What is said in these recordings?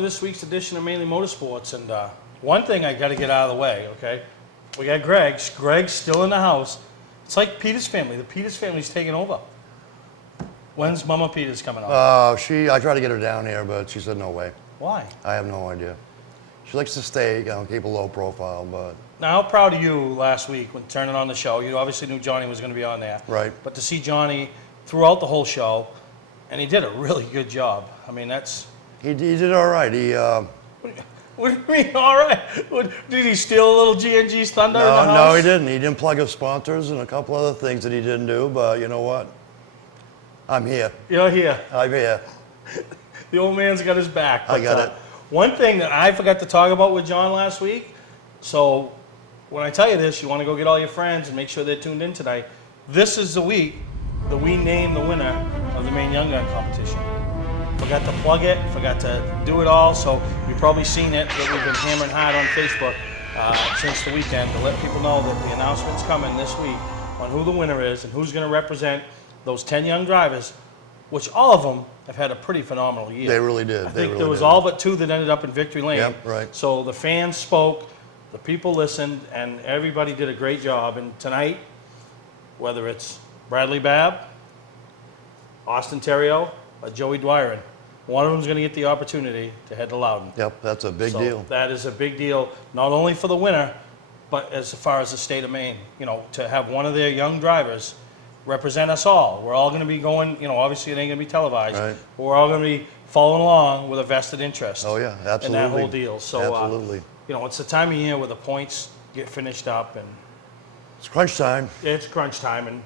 to this week's edition of Mainely Motorsports. And one thing I got to get out of the way, okay? We got Greg. Greg's still in the house. It's like Peter's family. The Peters family's taking over. When's Mama Peters coming on? I tried to get her down here, but she said no way. Why? I have no idea. She likes to stay, keep a low profile, but... Now, how proud of you last week when turning on the show? You obviously knew Johnny was going to be on there. Right. But to see Johnny throughout the whole show, and he did a really good job. I mean, that's... He did all right. What do you mean, all right? Did he steal a little G&G's thunder in the house? No, he didn't. He didn't plug his sponsors and a couple other things that he didn't do, but you know what? I'm here. You're here. I'm here. The old man's got his back. I got it. One thing that I forgot to talk about with John last week, so when I tell you this, you want to go get all your friends and make sure they're tuned in tonight. This is the week that we name the winner of the Maine Young Gun competition. Forgot to plug it, forgot to do it all, so you've probably seen it, that we've been hammering hard on Facebook since the weekend to let people know that the announcement's coming this week on who the winner is and who's going to represent those 10 young drivers, which all of them have had a pretty phenomenal year. They really did. I think there was all but 2 that ended up in victory lane. Yep, right. So the fans spoke, the people listened, and everybody did a great job. And tonight, whether it's Bradley Babb, Austin Terrio, or Joey Dwyer, one of them is going to get the opportunity to head to Loudon. Yep, that's a big deal. That is a big deal, not only for the winner, but as far as the state of Maine. To have one of their young drivers represent us all. We're all going to be going, obviously it ain't going to be televised, right. But we're all going to be following along with a vested interest. Oh yeah, absolutely. In that whole deal. So, absolutely. It's the time of year where the points get finished up, and it's crunch time. it's crunch time, and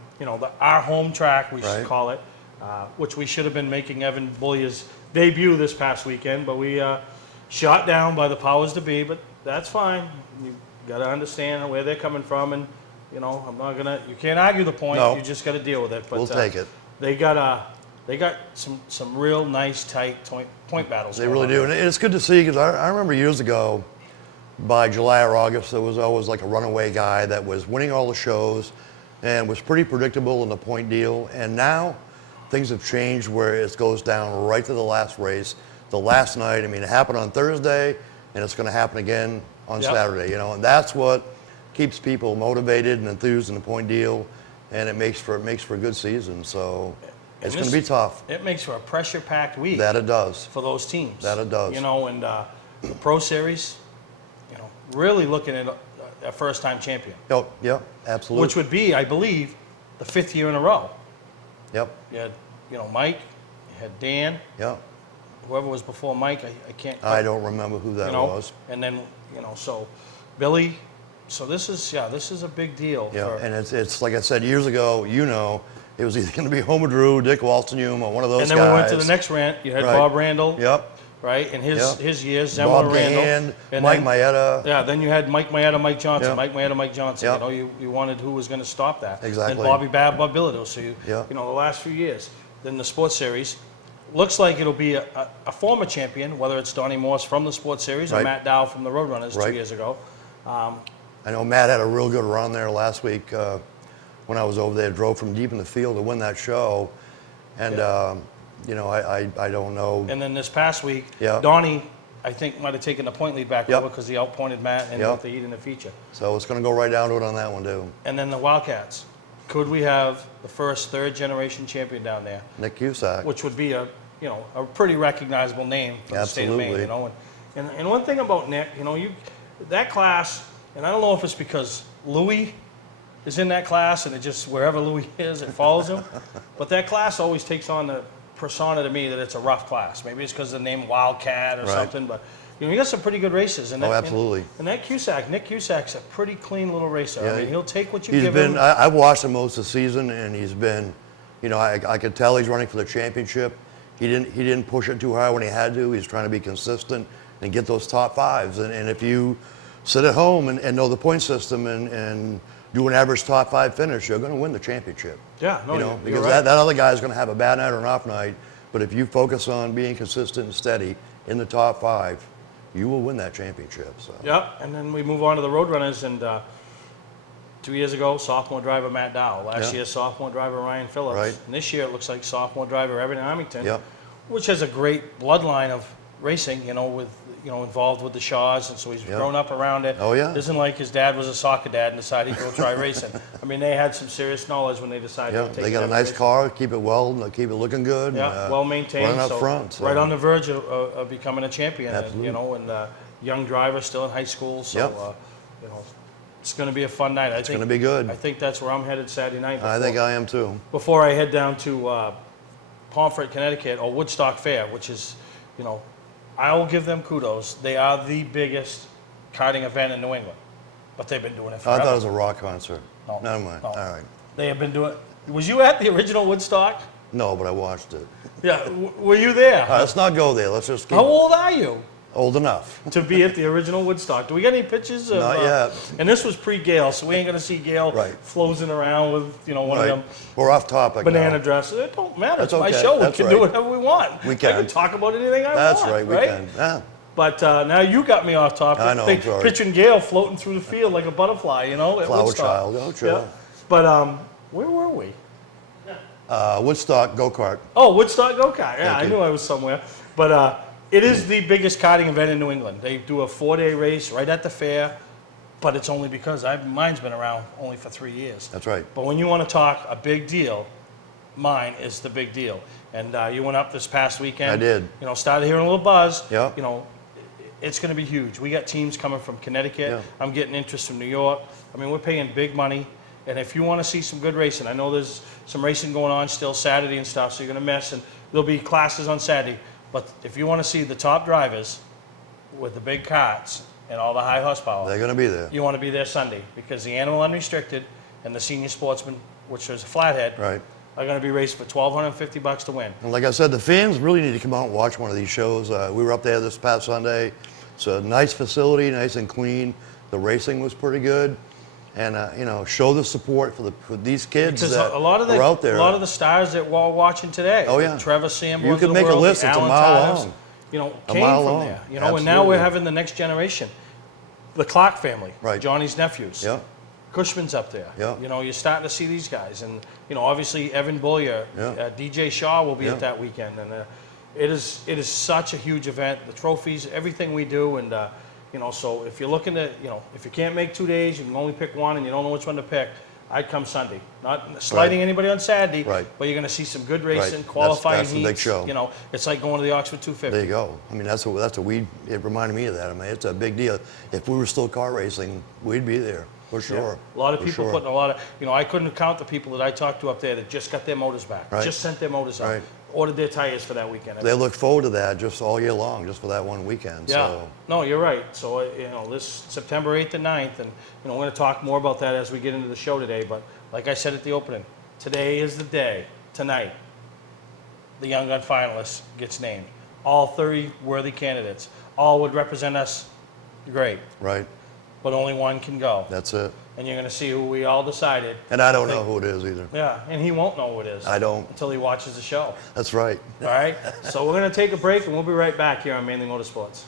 our home track, we should Right. call it, which we should have been making Evan Bullier's debut this past weekend, but we shot down by the powers to be. But that's fine. You got to understand where they're coming from, and I'm not gonna. You can't argue the point. No. You just got to deal with it. But We'll take it. They got some real nice tight point battles. They really do, and it's good to see, because I remember years ago, by July or August, there was always like a runaway guy that was winning all the shows and was pretty predictable in the point deal. And now things have changed where it goes down right to the last race, the last night. I mean, it happened on Thursday, and it's going to happen again on Saturday. And that's what keeps people motivated and enthused in the point deal, and it makes for a good season. So it's going to be tough. It makes for a pressure-packed week. That it does. For those teams. That it does. And the Pro Series, really looking at a first-time champion. Oh, yeah, absolutely. Which would be, I believe, the 5th year in a row. Yep. You had, Mike, you had Dan. Yep. Whoever was before Mike, I can't. I don't remember who that was. And then, so Billy. So this is a big deal. Yeah, and it's like I said years ago. It was either going to be Homer Drew, Dick Walston-Hume, or one of those guys. And then we went to the next rant. You had Bob Randall. Yep. Right, and his years, Bob Randall, Gahan, and Mike Maeda. Yeah, then you had Mike Maeda, Mike Johnson, Yep. Mike Maeda, Mike Johnson. Yep. You wanted who was going to stop that. Exactly. And Bobby Babb, Bob Bilodeau. So Yep. the last few years. Then the Sports Series looks like it'll be a former champion, whether it's Donnie Morse from the Sports Series or Right. Matt Dow from the Roadrunners Right. 2 years ago. I know Matt had a real good run there last week when I was over there. Drove from deep in the field to win that show, and I don't know. And then this past week, Yeah. Donnie, I think, might have taken the point lead back Yep. over because he outpointed Matt in Yep. both the heat and the feature. So it's going to go right down to it on that one too. And then the Wildcats. Could we have the first third-generation champion down there? Nick Cusack. Which would be a pretty recognizable name for the state of Maine. Absolutely. And one thing about Nick, that class, and I don't know if it's because Louis is in that class and it just, wherever Louis is, it follows him. But that class always takes on the persona to me that it's a rough class. Maybe it's because of the name Wildcat or Right. something, but you got some pretty good races. And Absolutely. And that Nick Cusac's a pretty clean little racer. Yeah, I mean, he'll take what you He's give been. him. I've watched him most of the season, and he's been. I could tell he's running for the championship. He didn't push it too hard when he had to. He's trying to be consistent and get those top fives. And if you sit at home and know the point system and do an average top 5 finish, you're going to win the championship. Yeah, no, you're because right. that other guy is going to have a bad night or an off night. But if you focus on being consistent and steady in the top 5, you will win that championship. So. Yep, and then we move on to the Roadrunners, and 2 years ago, sophomore driver Matt Dow. Last year, sophomore driver Ryan Phillips. Right. And this year, it looks like sophomore driver Evan Armington, Yep. which has a great bloodline of racing, you know, with, you know, involved with the Shaws, and so he's Yep. grown up around it. Oh, yeah. It isn't like his dad was a soccer dad and decided he'd go try racing. I mean, they had some serious knowledge when they decided Yeah, to take they got a it nice racing. car, keep it keep it looking good. Yeah, well maintained. Running up so front. So. Right on the verge of becoming a champion. Absolutely. You know, and young driver still in high school. So, Yep. you know, it's going to be a fun night. It's going to be good. I think that's where I'm headed Saturday night. I think I am too. Before I head down to Pomfret, Connecticut, or Woodstock Fair, which is, you know, I will give them kudos. They are the biggest karting event in New England, but they've been doing it I forever. thought it was a rock concert. No, Never mind. no. All right. They have been doing. Was you at the original Woodstock? No, but I watched it. Yeah, were you there? All right, let's not go there. Let's just keep How old are you old enough. to be at the original Woodstock? Do we get any pictures of? Not yet. And this was pre-Gale, so we ain't gonna see Gale Right. floating around with, you know, one of Right. them We're off topic banana now. dresses. It don't matter. That's It's my okay. show. We That's can do right. whatever we want. We I can. can talk about anything I That's want. right, we can. Yeah. But now you got me off topic. I know, I'm sorry. Picturing Gale floating through the field like a butterfly, you know, at Flower Woodstock. child, oh, sure. Yeah. But where were we? Woodstock go-kart. Oh, Woodstock go-kart. Yeah, Thank I you. knew I was somewhere. But it is the biggest karting event in New England. They do a 4-day race right at the fair, but it's only because mine's been around only for 3 years. That's right. But when you want to talk a big deal, mine is the big deal. And you went up this past weekend. I did. You know, started hearing a little buzz. Yeah. You know, it's going to be huge. We got teams coming from Connecticut. Yeah. I'm getting interest from New York. I mean, we're paying big money. And if you want to see some good racing, I know there's some racing going on still Saturday and stuff, so you're going to miss. And there'll be classes on Saturday. But if you want to see the top drivers with the big karts and all the high horsepower, They're going to be there. you want to be there Sunday, because the Animal Unrestricted and the Senior Sportsman, which is a flathead, Right. are going to be raced for $1,250 to win. And like I said, the fans really need to come out and watch one of these shows. We were up there this past Sunday. It's a nice facility, nice and clean. The racing was pretty good. And, you know, show the support for these kids Because that a lot of are out there. a lot of the stars that we're watching today, Oh, yeah. Trevor Sanborn, You can make a list, it's a mile long. you know, A came mile from long. there. You know, and now we're Absolutely. having the next generation, the Clark family, Right. Johnny's nephews. Yeah. Cushman's up there. Yeah. You know, you're starting to see these guys, and you know, obviously Evan Bullier, Yeah. DJ Shaw will be Yeah. at that weekend, and it is such a huge event. The trophies, everything we do, and you know, so if you're looking to, you know, if you can't make 2 days, you can only pick one, and you don't know which one to pick, I'd come Sunday. Not slighting anybody on Saturday, Right. but you're going to see some good racing, That's- qualifying that's the big heats. show. You know, it's like going to the Oxford There 250. you go. I mean, it reminded me of that. I mean, it's a big deal. If we were still car racing, we'd be there, for sure. A lot of For people sure. putting a lot of, you know, I couldn't count the people that I talked to up there that just got their motors back, Right. just sent their motors out, Right. ordered their tires for that weekend. They look forward to that just all year long, just for that one weekend. Yeah, So, no, you're right. So, you know, this September 8th and 9th, and, you know, we're going to talk more about that as we get into the show today. But like I said at the opening, today is the day, tonight, the Young Gun finalist gets named. All 30 worthy candidates. All would represent us great, right, but only one can go. that's it. And you're going to see who we all decided. And I don't know who it is either. Yeah, and he won't know who it is. I don't. Until he watches the show. That's right. All right? So we're going to take a break, and we'll be right back here on Mainly Motorsports.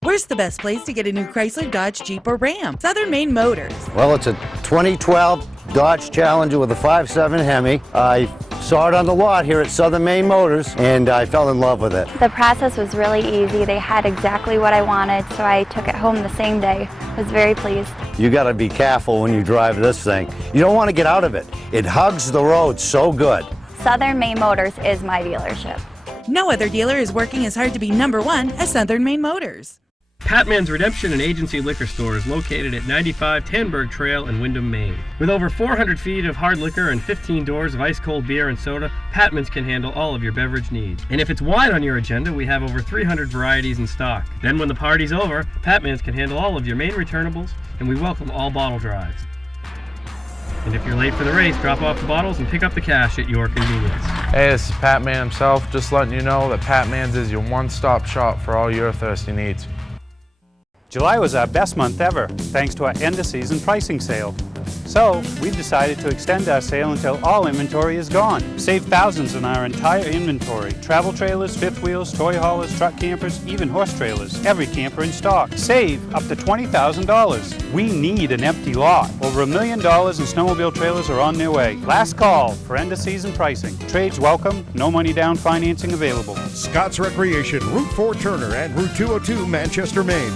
Where's the best place to get a new Chrysler, Dodge, Jeep, or Ram? Southern Maine Motors. Well, it's a 2012 Dodge Challenger with a 5.7 Hemi. I saw it on the lot here at Southern Maine Motors, and I fell in love with it. The process was really easy. They had exactly what I wanted, so I took it home the same day. I was very pleased. You got to be careful when you drive this thing. You don't want to get out of it. It hugs the road so good. Southern Maine Motors is my dealership. No other dealer is working as hard to be #1 as Southern Maine Motors. Patman's Redemption and Agency Liquor Store is located at 95 Tanberg Trail in Windham, Maine. With over 400 feet of hard liquor and 15 doors of ice-cold beer and soda, Patman's can handle all of your beverage needs. And if it's wine on your agenda, we have over 300 varieties in stock. Then when the party's over, Patman's can handle all of your Maine returnables, and we welcome all bottle drives. And if you're late for the race, drop off the bottles and pick up the cash at your convenience. Hey, this is Pat Man himself, just letting you know that Pat Man's is your one-stop shop for all your thirsty needs. July was our best month ever, thanks to our end-of-season pricing sale. So, we've decided to extend our sale until all inventory is gone. Save thousands on our entire inventory. Travel trailers, fifth wheels, toy haulers, truck campers, even horse trailers. Every camper in stock. Save up to $20,000. We need an empty lot. Over $1 million in snowmobile trailers are on their way. Last call for end of season pricing. Trades welcome, no money down financing available. Scott's Recreation, Route 4 Turner and Route 202 Manchester, Maine.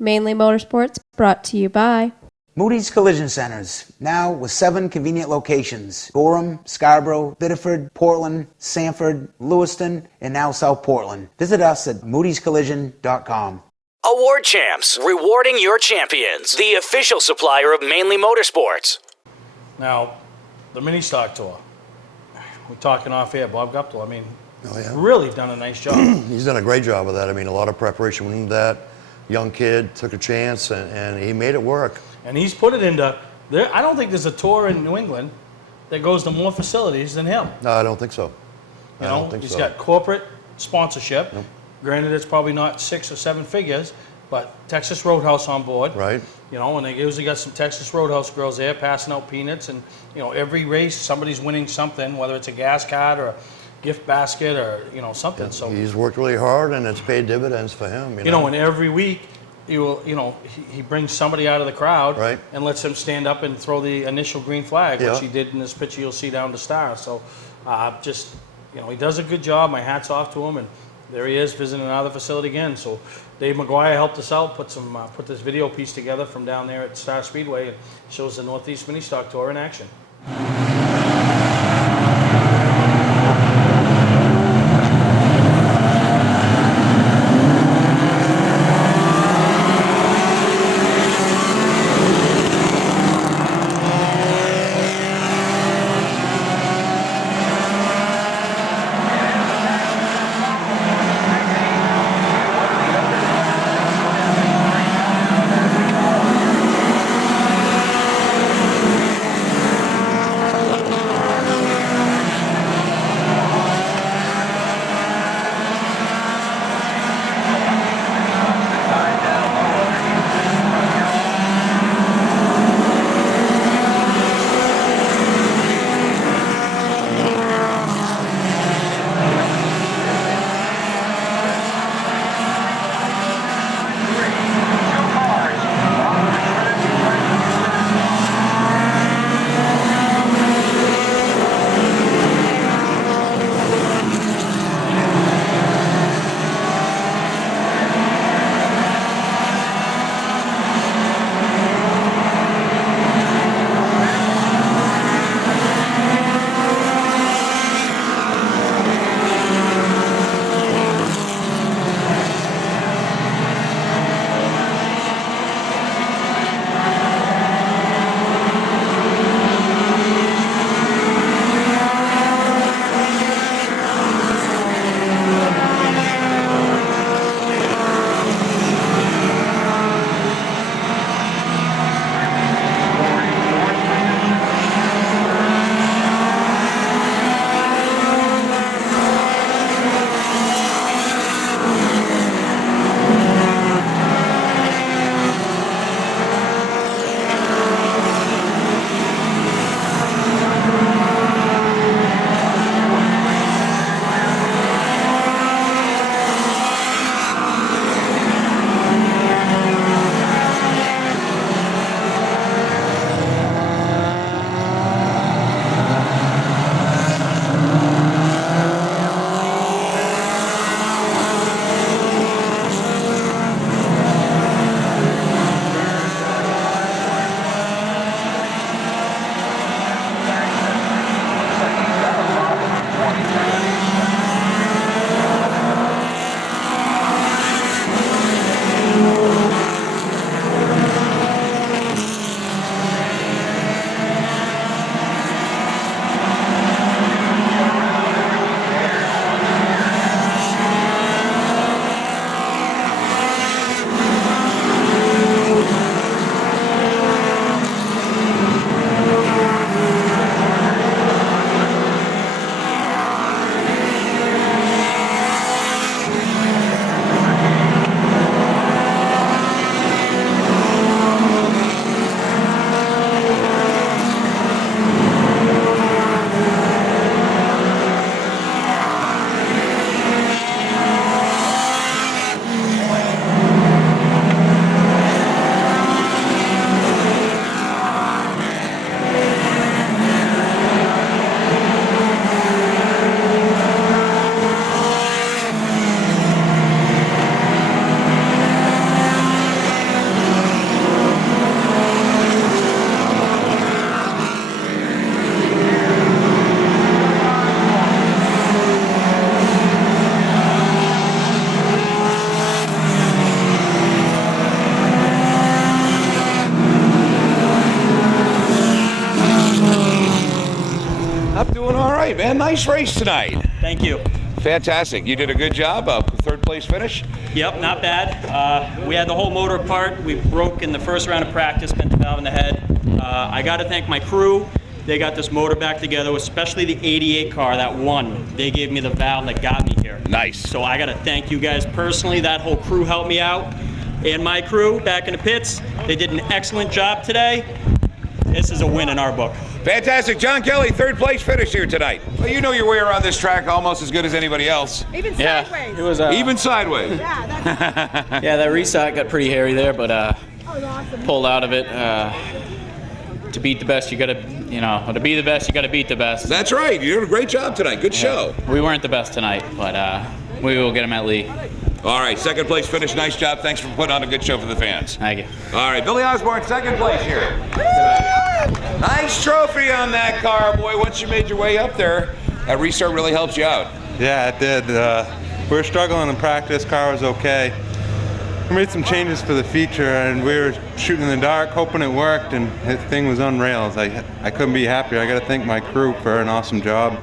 Mainly Motorsports, brought to you by Moody's Collision Centers, now with 7 convenient locations: Gorham, Scarborough, Biddeford, Portland, Sanford, Lewiston, and now South Portland. Visit us at moodyscollision.com. Award Champs, rewarding your champions. The official supplier of Mainely Motorsports. Now, the mini stock tour. We're talking off air, Bob Guptill. I mean, Oh, yeah. really done a nice job. He's done a great job with that. I mean, a lot of preparation went into that. Young kid took a chance, and he made it work. And he's put it into there. I don't think there's a tour in New England that goes to more facilities than him. No, I don't think so. You I know, don't think he's so. got corporate sponsorship. Nope. Granted, it's probably not 6 or 7 figures, but Texas Roadhouse on board. Right. You know, and they usually got some Texas Roadhouse girls there passing out peanuts, and you know, every race somebody's winning something, whether it's a gas card or a gift basket or you know something. So He's worked really hard, and it's paid dividends for him. you know, and every week he brings somebody out of the crowd Right. and lets him stand up and throw the initial green flag, Yeah. which he did in this picture you'll see down to Star. So just, you know, he does a good job. My hat's off to him, and there he is visiting another facility again. So Dave McGuire helped us out, put this video piece together from down there at Star Speedway, and shows the Northeast Mini Stock Tour in action. right, man. Nice race tonight. Thank you. Fantastic. You did a good job. Third place finish. Yep, not bad. We had the whole motor apart. We broke in the first round of practice, bent the valve in the head. I got to thank my crew. They got this motor back together, especially the 88 car that won. They gave me the valve that got me here. Nice. So I got to thank you guys personally. That whole crew helped me out. And my crew back in the pits, they did an excellent job today. This is a win in our book. Fantastic. John Kelly, third place finish here tonight. Well, you know your way around this track almost as good as anybody else. Even sideways. It was even sideways. Yeah, that's yeah, that restart got pretty hairy there, but awesome. pulled out of it. To beat the best, you gotta, to be the best, you gotta beat the best. That's right. You did a great job tonight. Good show. We weren't the best tonight, but we will get them at Lee. All right, second place finish. Nice job. Thanks for putting on a good show for the fans. Thank you. All right, Billy Osborne, second place here. Nice trophy on that car, boy. Once you made your way up there, that restart really helps you out. Yeah, it did. We were struggling in practice. Car was okay. We made some changes for the feature, and we were shooting in the dark, hoping it worked, and the thing was on rails. I couldn't be happier. I got to thank my crew for an awesome job.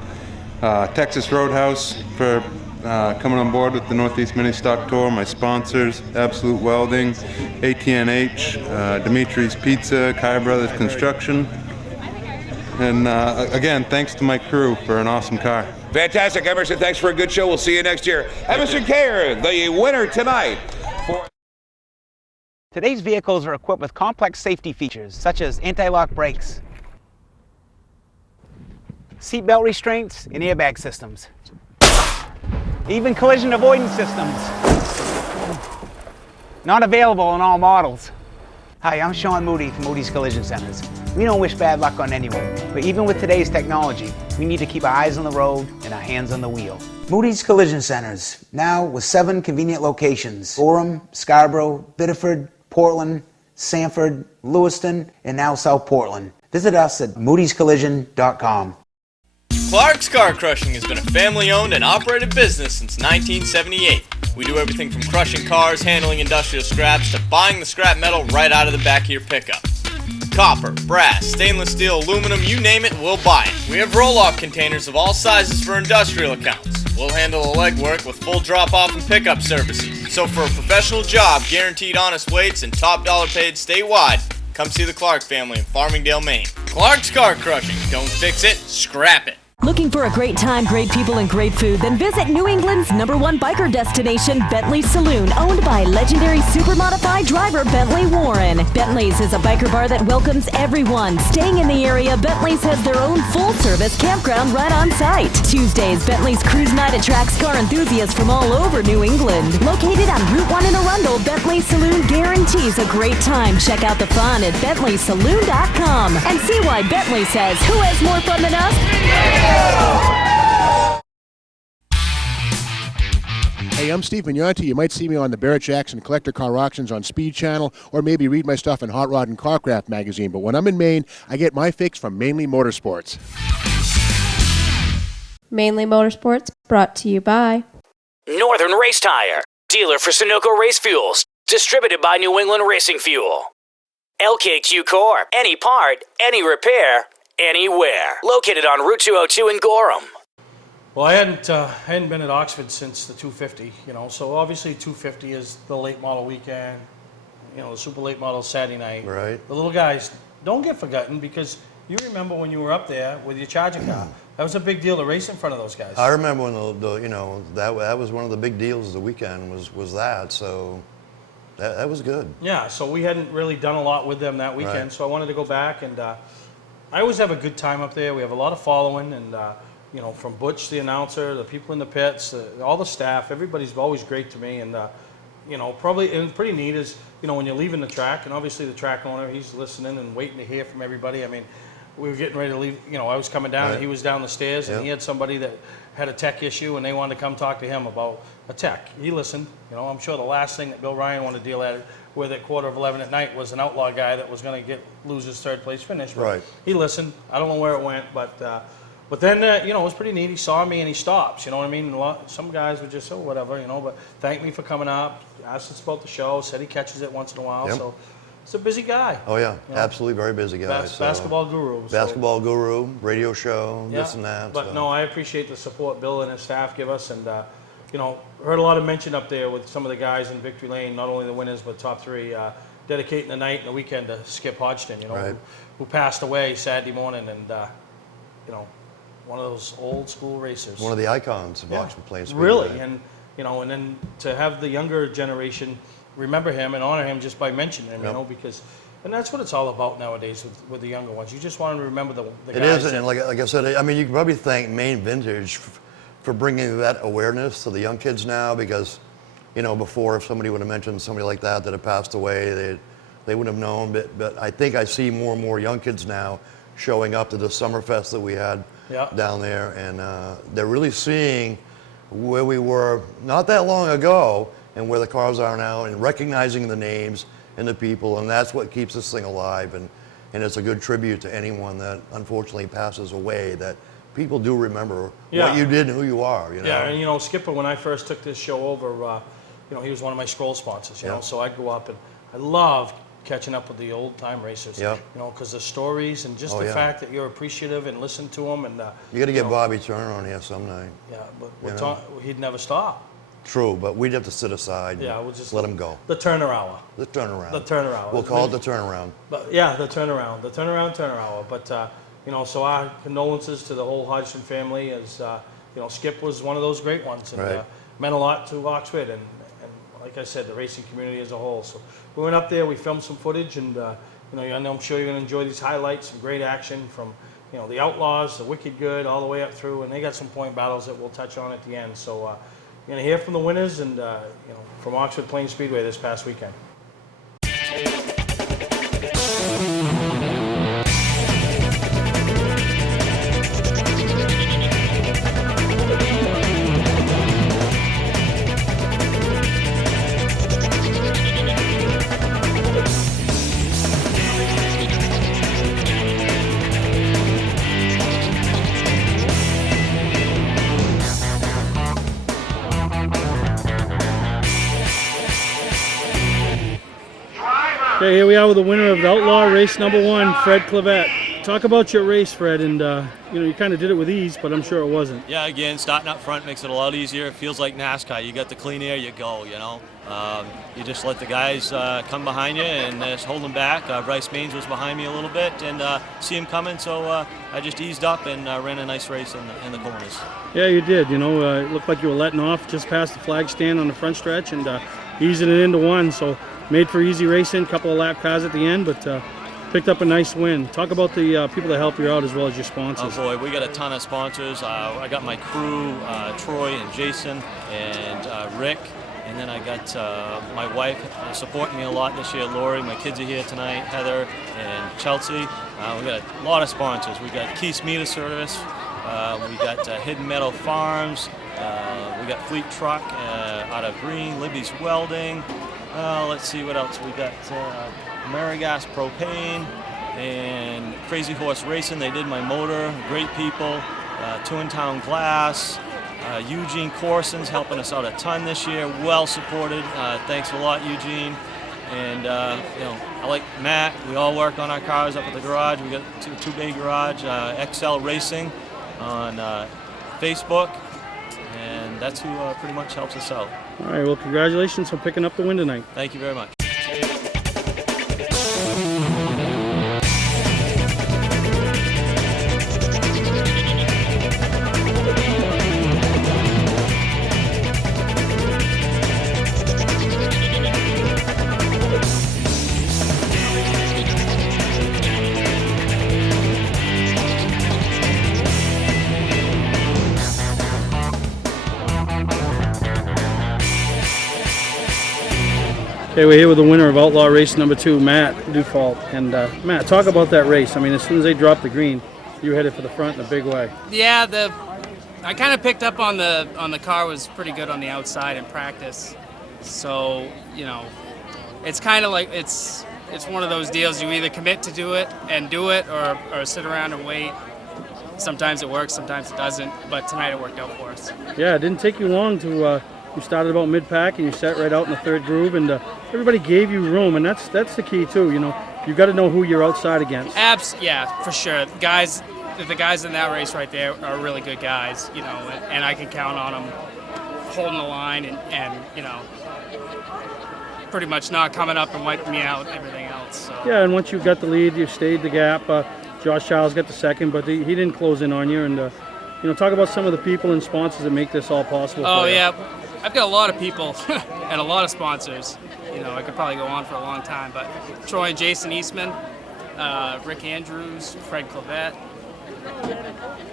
Texas Roadhouse for coming on board with the Northeast Mini Stock Tour, my sponsors, Absolute Welding, ATNH, Dimitri's Pizza, Kai Brothers Construction, and again, thanks to my crew for an awesome car. Fantastic, Emerson. Thanks for a good show. We'll see you next year. Emerson Kerr, the winner tonight. Today's vehicles are equipped with complex safety features such as anti-lock brakes, seatbelt restraints, and airbag systems. Even collision avoidance systems. Not available in all models. Hi, I'm Sean Moody from Moody's Collision Centers. We don't wish bad luck on anyone, but even with today's technology, we need to keep our eyes on the road and our hands on the wheel. Moody's Collision Centers, now with 7 convenient locations: Gorham, Scarborough, Biddeford, Portland, Sanford, Lewiston, and now South Portland. Visit us at moodyscollision.com. Clark's Car Crushing has been a family-owned and operated business since 1978. We do everything from crushing cars, handling industrial scraps, to buying the scrap metal right out of the back of your pickup. Copper, brass, stainless steel, aluminum, you name it, we'll buy it. We have roll-off containers of all sizes for industrial accounts. We'll handle the legwork with full drop-off and pickup services. So for a professional job, guaranteed honest weights, and top dollar paid statewide, come see the Clark family in Farmingdale, Maine. Clark's Car Crushing. Don't fix it, scrap it. Looking for a great time, great people, and great food? Then visit New England's #1 biker destination, Bentley's Saloon, owned by legendary super modified driver Bentley Warren. Bentley's is a biker bar that welcomes everyone. Staying in the area, Bentley's has their own full-service campground right on site. Tuesdays, Bentley's Cruise Night attracts car enthusiasts from all over New England. Located on Route 1 in Arundel, Bentley's Saloon guarantees a great time. Check out the fun at BentleySaloon.com and see why Bentley says, who has more fun than us? Hey, I'm Steve Mignotti. You might see me on the Barrett Jackson Collector Car Auctions on Speed Channel, or maybe read my stuff in Hot Rod and Carcraft magazine. But when I'm in Maine, I get my fix from Mainely Motorsports. Mainly Motorsports, brought to you by Northern Race Tire, dealer for Sunoco Race Fuels, distributed by New England Racing Fuel. LKQ Corp, any part, any repair, anywhere. Located on Route 202 in Gorham. Well, I hadn't been at Oxford since the 250, so obviously 250 is the late model weekend, the super late model Saturday night. Right. The little guys don't get forgotten, because you remember when you were up there with your charger car. That was a big deal to race in front of those guys. I remember when that was one of the big deals of the weekend was that, so that was good. Yeah, so we hadn't really done a lot with them that weekend, so I wanted to go back, and I always have a good time up there. We have a lot of following, and from Butch, the announcer, the people in the pits, all the staff, everybody's always great to me. And, probably, and pretty neat is, when you're leaving the track, and obviously the track owner, he's listening and waiting to hear from everybody. I mean, we were getting ready to leave, I was coming down, and he was down the stairs, and he had somebody that had a tech issue, and they wanted to come talk to him about a tech. He listened. I'm sure the last thing that Bill Ryan wanted to deal with at 11:15 at night was an outlaw guy that was going to lose his third place finish. But he listened. I don't know where it went, but then, it was pretty neat. He saw me and he stops, you know what I mean? Some guys would just say, whatever, but thanked me for coming up, asked us about the show, said he catches it once in a while. So, he's a busy guy. Oh yeah, You know? absolutely very busy guy. So, basketball guru. so- basketball guru, radio show, Yeah, this and that. But so. no, I appreciate the support Bill and his staff give us, and you know, heard a lot of mention up there with some of the guys in Victory Lane, not only the winners but top three, dedicating the night and the weekend to Skip Hodgson, you know, Right. who passed away Saturday morning, and you know, one of those old school racers. One of the icons of Oxford Plains Speedway. Really, and you know, and then to have the younger generation remember him and honor him just by mentioning him, you know, because. And that's what it's all about nowadays with the younger ones. You just want to remember the It guys. is, and like I said, I mean, you can probably thank Maine Vintage for bringing that awareness to the young kids now, because, you know, before, if somebody would have mentioned somebody like that had passed away, they wouldn't have known. But I think I see more and more young kids now showing up to the Summerfest that we had down there, and they're really seeing where we were not that long ago and where the cars are now, and recognizing the names and the people, and that's what keeps this thing alive, and it's a good tribute to anyone that unfortunately passes away, that people do remember what you did and who you are, you know? Yeah, and you know, Skipper, when I first took this show over, you know, he was one of my scroll sponsors, you know, so I'd go up, and I loved catching up with the old-time racers, you know, because the stories and just the fact that you're appreciative and listen to them, and you got to get Bobby Turner on here some night. Yeah, but he'd never stop. True, but we'd have to sit aside and we'll just let him go. The turner hour. The turnaround. The turnaround. We'll call it the turnaround. But yeah, the turnaround. The turnaround hour. But you know, so our condolences to the whole Hodgson family, as you know, Skip was one of those great ones, and meant a lot to Oxford, and like I said, the racing community as a whole. So we went up there, we filmed some footage, and you know, I know I'm sure you're going to enjoy these highlights, some great action from, you know, the Outlaws, the Wicked Good, all the way up through, and they got some point battles that we'll touch on at the end. So you're going to hear from the winners, and you know, from Oxford Plains Speedway this past weekend. Okay, here we are with the winner of the Outlaw Race #1, Fred Clavette. Talk about your race, Fred, and you know, you kind of did it with ease, but I'm sure it wasn't. Yeah, again, starting up front makes it a lot easier. It feels like NASCAR. You got the clean air, you go, you know. You just let the guys come behind you and just hold them back. Bryce Maines was behind me a little bit, and see him coming, so I just eased up and ran a nice race in the corners. Yeah, you did. You know, it looked like you were letting off just past the flag stand on the front stretch and easing it into one, so made for easy racing, couple of lap cars at the end, but picked up a nice win. Talk about the people that help you out as well as your sponsors. Oh boy, we got a ton of sponsors. I got my crew, Troy and Jason and Rick, and then I got my wife supporting me a lot this year, Lori. My kids are here tonight, Heather and Chelsea. We got a lot of sponsors. We got Keith's Meter Service. We got Hidden Meadow Farms. We got Fleet Truck out of Green, Libby's Welding. Let's see what else we got. Amerigas Propane and Crazy Horse Racing. They did my motor. Great people. Two in Town Glass. Eugene Corson's helping us out a ton this year. Well supported. Thanks a lot, Eugene. And you know, I like Matt. We all work on our cars up at the garage. We got two bay garage. XL Racing on Facebook, and that's who pretty much helps us out. All right, well, congratulations on picking up the win tonight. Thank you very much. Okay, we're here with the winner of Outlaw Race #2, Matt Dufault. And Matt, talk about that race. I mean, as soon as they dropped the green, you headed for the front in a big way. Yeah, I kind of picked up on the car was pretty good on the outside in practice. So, you know, it's kind of like it's one of those deals. You either commit to do it, or sit around and wait. Sometimes it works, sometimes it doesn't. But tonight it worked out for us. Yeah, it didn't take you long to you started about mid-pack and you sat right out in the third groove, and everybody gave you room, and that's the key too. You know, you got to know who you're outside against. Yeah, for sure. The guys in that race right there are really good guys, you know, and I can count on them holding the line and you know, pretty much not coming up and wiping me out and everything else. So. Yeah, and once you got the lead, you stayed the gap. Josh Childs got the second, but he didn't close in on you. And you know, talk about some of the people and sponsors that make this all possible. Oh for you. yeah, I've got a lot of people and a lot of sponsors. You know, I could probably go on for a long time, but Troy and Jason Eastman, Rick Andrews, Fred Clavette,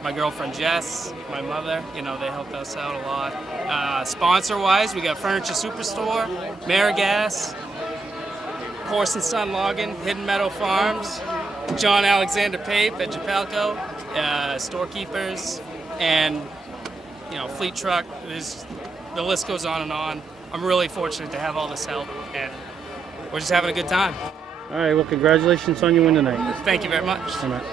my girlfriend Jess, my mother, you know, they helped us out a lot. Sponsor-wise, we got Furniture Superstore, Marigas, Horse and Son Logging, Hidden Meadow Farms, John Alexander Pape at Japalco, Storekeepers, and, you know, Fleet Truck. The list goes on and on. I'm really fortunate to have all this help, and we're just having a good time. All right, well, congratulations on your win tonight. Thank you very much. All right.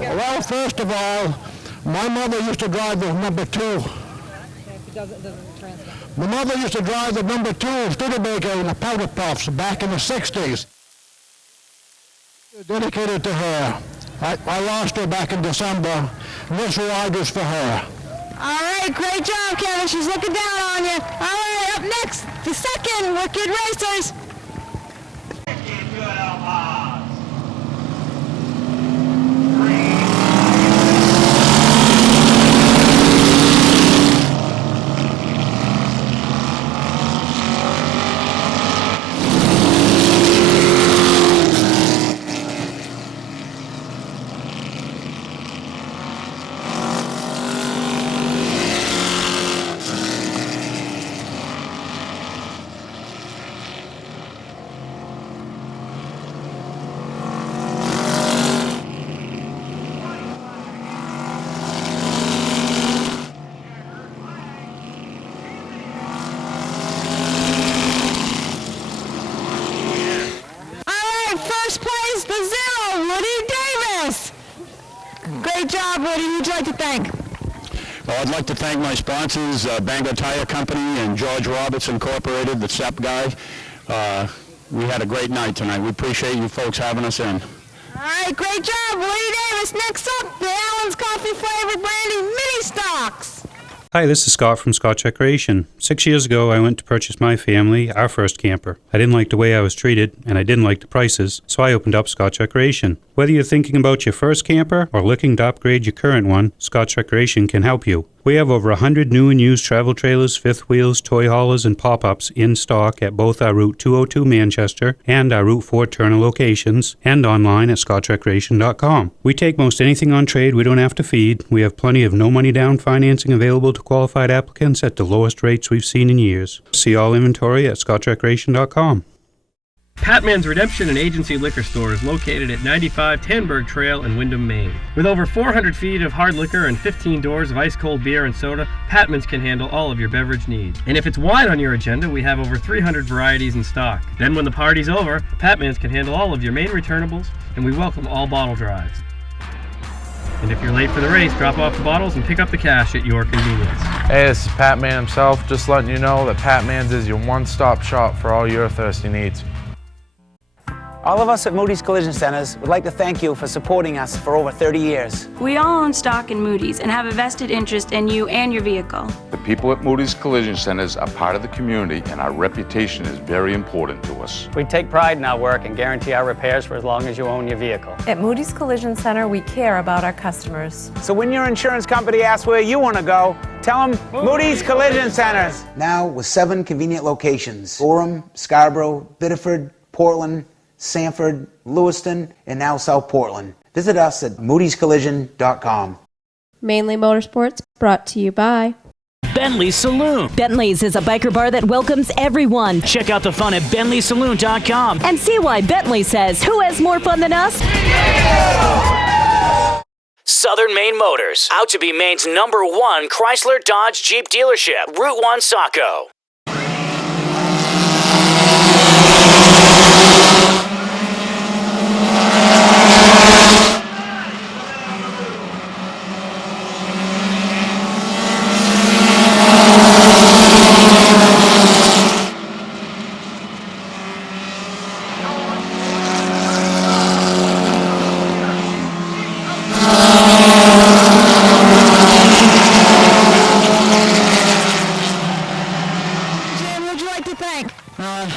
Well, first of all, my mother used to drive the number 2. My mother used to drive the number 2 Studebaker in the powder puffs back in the 60s. Dedicated to her. I lost her back in December. This ride was for her. All right, great job, Kevin. She's looking down on you. All right, up next, the second Wicked Racers. Well, I'd like to thank my sponsors, Bangor Tire Company and George Roberts Incorporated, the SEP guy. We had a great night tonight. We appreciate you folks having us in. All right, great job, Woody Davis. Next up, the Allen's Coffee Flavored Brandy Mini Stocks. Hi, this is Scott from Scotch Recreation. 6 years ago, I went to purchase my family our first camper. I didn't like the way I was treated, and I didn't like the prices, so I opened up Scotch Recreation. Whether you're thinking about your first camper or looking to upgrade your current one, Scotch Recreation can help you. We have over 100 new and used travel trailers, fifth wheels, toy haulers, and pop-ups in stock at both our Route 202 Manchester and our Route 4 Turner locations, and online at scotchrecreation.com. We take most anything on trade we don't have to feed. We have plenty of no-money-down financing available to qualified applicants at the lowest rates we've seen in years. See all inventory at scotchrecreation.com. Patman's Redemption and Agency Liquor Store is located at 95 Tanberg Trail in Windham, Maine. With over 400 feet of hard liquor and 15 doors of ice-cold beer and soda, Patman's can handle all of your beverage needs. And if it's wine on your agenda, we have over 300 varieties in stock. Then when the party's over, Patman's can handle all of your Maine returnables, and we welcome all bottle drives. And if you're late for the race, drop off the bottles and pick up the cash at your convenience. Hey, this is Pat Man himself, just letting you know that Pat Man's is your one-stop shop for all your thirsty needs. All of us at Moody's Collision Centers would like to thank you for supporting us for over 30 years. We all own stock in Moody's and have a vested interest in you and your vehicle. The people at Moody's Collision Centers are part of the community, and our reputation is very important to us. We take pride in our work and guarantee our repairs for as long as you own your vehicle. At Moody's Collision Center, we care about our customers. So when your insurance company asks where you want to go, tell them Moody's Collision Centers. Now with 7 convenient locations: Gorham, Scarborough, Biddeford, Portland, Sanford, Lewiston, and now South Portland. Visit us at moodyscollision.com. Mainely Motorsports, brought to you by Bentley Saloon. Bentley's is a biker bar that welcomes everyone. Check out the fun at BentleySaloon.com. And see why Bentley says, who has more fun than us? Southern Maine Motors, out to be Maine's #1 Chrysler Dodge Jeep dealership. Route 1 Saco.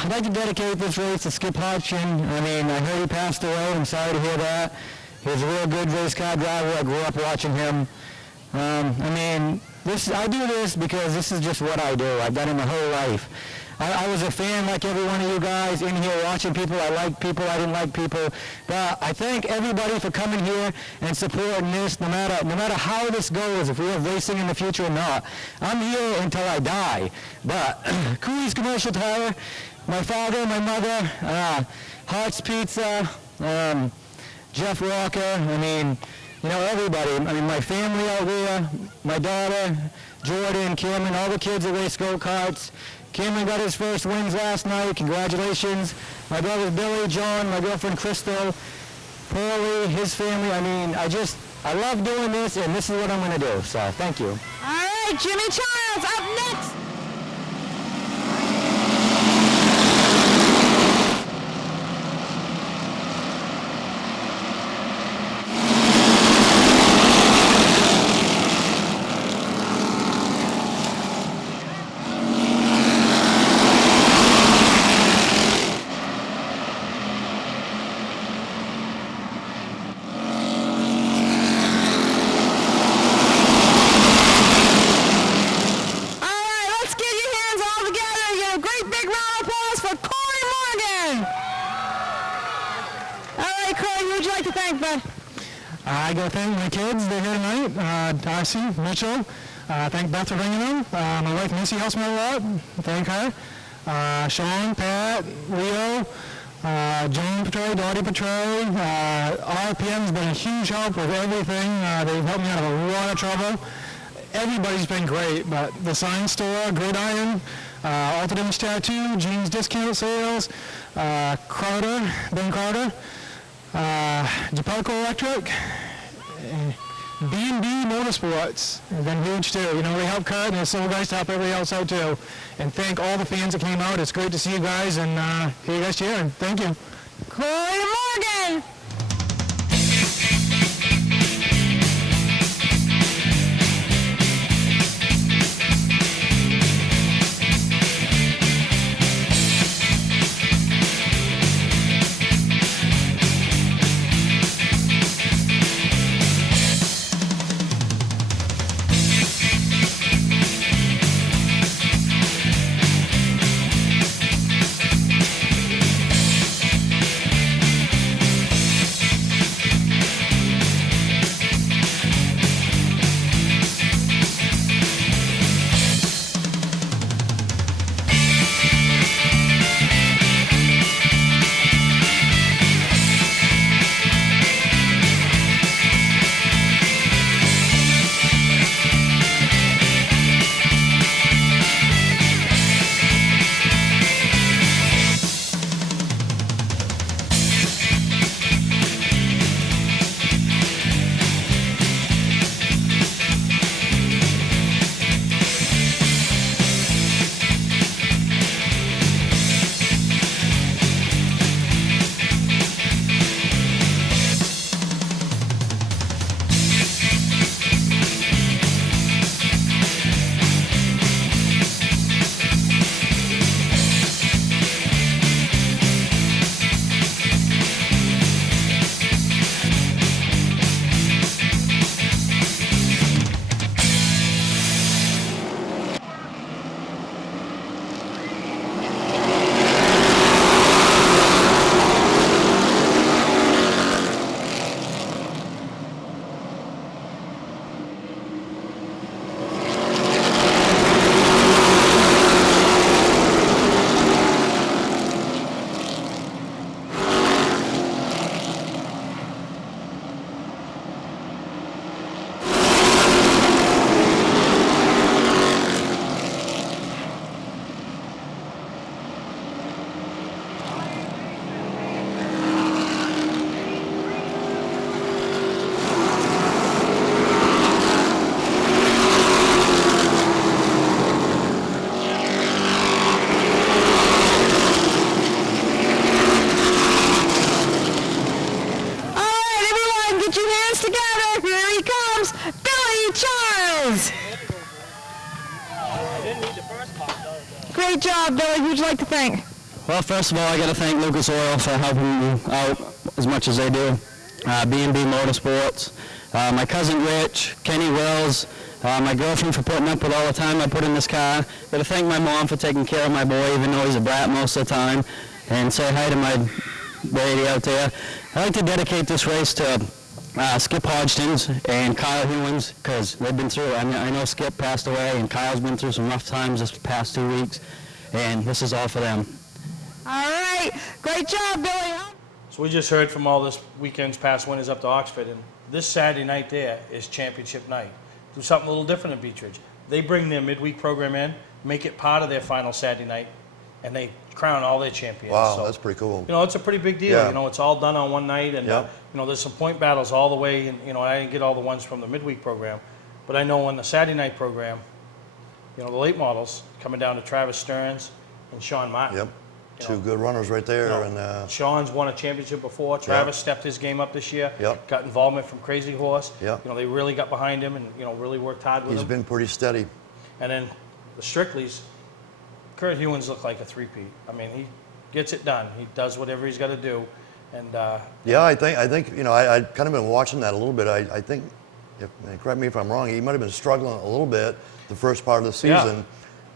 I'd like to dedicate this race to Skip Hodgson. I mean, I heard he passed away. I'm sorry to hear that. He was a real good race car driver. I grew up watching him. I mean, I do this because this is just what I do. I've done it my whole life. I was a fan like every one of you guys in here watching people. I liked people. I didn't like people. But I thank everybody for coming here and supporting this, no matter how this goes, if we have racing in the future or not. I'm here until I die. But Cooley's Commercial Tire, my father, my mother, Hart's Pizza, Jeff Walker, I mean, you know, everybody. I mean, my family out there, my daughter, Jordan, Cameron, all the kids that race go-karts. Cameron got his first wins last night. Congratulations. My brothers Billy, John, my girlfriend Crystal, Paulie, his family. I mean, I love doing this, and this is what I'm going to do. So, thank you. All right, Jimmy Childs up next. I got to thank my kids. They're here tonight. Darcy, Mitchell. Thank Beth for bringing them. My wife Missy helps me a lot. Thank her. Sean, Pat, Leo, John Petray, Dottie Petray. RPM's been a huge help with everything. They've helped me out of a lot of trouble. Everybody's been great, but the sign store, Gridiron, Altered Image Tattoo, Jeans Discount Sales, Ben Carter, Japelco Electric, B&B Motorsports have been huge too. You know, they help Kurt, and they're so nice to help everybody else out too. And thank all the fans that came out. It's great to see you guys and hear you guys cheering. Thank you. Corey Morgan. great job, Billy. Who'd you like to thank? Well, first of all, I got to thank Lucas Oil for helping me out as much as they do. B&B Motorsports, my cousin Rich, Kenny Wells, my girlfriend for putting up with all the time I put in this car. Got to thank my mom for taking care of my boy, even though he's a brat most of the time. And say hi to my lady out there. I'd like to dedicate this race to Skip Hodgkins and Kyle Hewins, because they've been through. I know Skip passed away, and Kyle's been through some rough times this past 2 weeks, and this is all for them. All right. Great job, Billy. So we just heard from all this weekend's past winners up to Oxford, and this Saturday night there is championship night. Do something a little different in Beechridge. They bring their midweek program in, make it part of their final Saturday night, and they crown all their champions. Wow, so, that's pretty cool. You know, it's a pretty big deal. Yeah. You know, it's all done on one night, and Yep. you know, there's some point battles all the way. And you know, I didn't get all the ones from the midweek program, but I know on the Saturday night program, you know, the late models coming down to Travis Stearns and Sean Martin. Yep. You Two know, good runners right there. you know, And Sean's won a championship before. Travis stepped his game up this year. Yep. Got involvement from Crazy Horse. Yep. You know, they really got behind him and you know really worked hard with he's him. been pretty steady. And then the Strickleys, Kurt Hewins looked like a three-peat. I mean, he gets it done. He does whatever he's got to do. And Yeah, I think you know, I kind of been watching that a little bit. I think, and correct me if I'm wrong, he might have been struggling a little bit the first part of the season,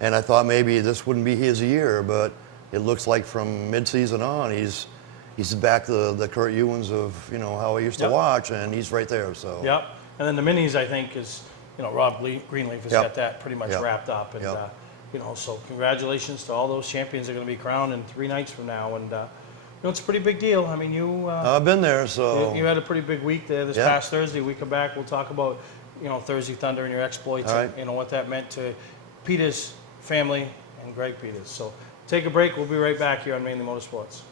and I thought maybe this wouldn't be his year, but it looks like from mid-season on, he's back to the Kurt Ewins of, you know, how I used to watch, and he's right there. So. Yep. And then the minis, I think, is, you know, Rob Greenleaf has got that pretty much wrapped up. And, you know, so congratulations to all those champions that are going to be crowned in 3 nights from now. And, you know, it's a pretty big deal. I mean, you... I've been there, so... You had a pretty big week there this past Thursday. We come back, we'll talk about, you know, Thursday Thunder and your exploits and, you know, what that meant to Peter's family and Greg Peters. So take a break. We'll be right back here on Mainly Motorsports.